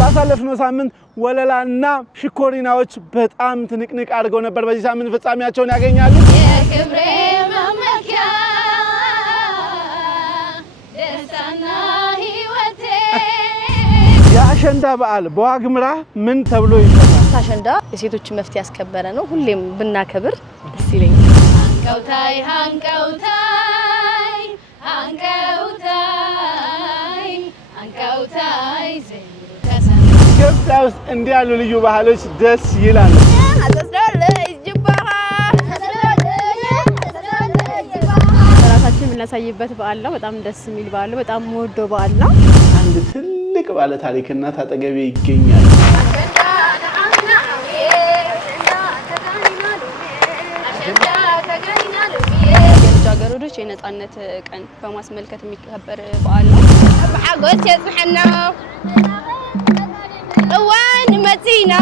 ባሳለፍነው ሳምንት ወለላና ሽኮሪናዎች በጣም ትንቅንቅ አድርገው ነበር በዚህ ሳምንት ፍጻሜያቸውን ያገኛሉ የክብሬ መመኪያ ደስታና ህይወቴ የአሸንዳ በዓል በዋግምራ ምን ተብሎ ይጠራል አሸንዳ የሴቶች መፍት ያስከበረ ነው ሁሌም ብናከብር ደስ ይለኛል አንቀውታይ አንቀውታይ አንቀውታይ አንቀውታይ ኢትዮጵያ ውስጥ እንዲህ ያሉ ልዩ ባህሎች ደስ ይላሉ ራሳችን የምናሳይበት በዓል ነው በጣም ደስ የሚል በዓል ነው በጣም ወዶ በዓል ነው አንድ ትልቅ ባለ ታሪክና ታጠገቤ ይገኛል ልጃገረዶች የነጻነት ቀን በማስመልከት የሚከበር በዓል ነው በአጎት የጽሐና እዋን መቲና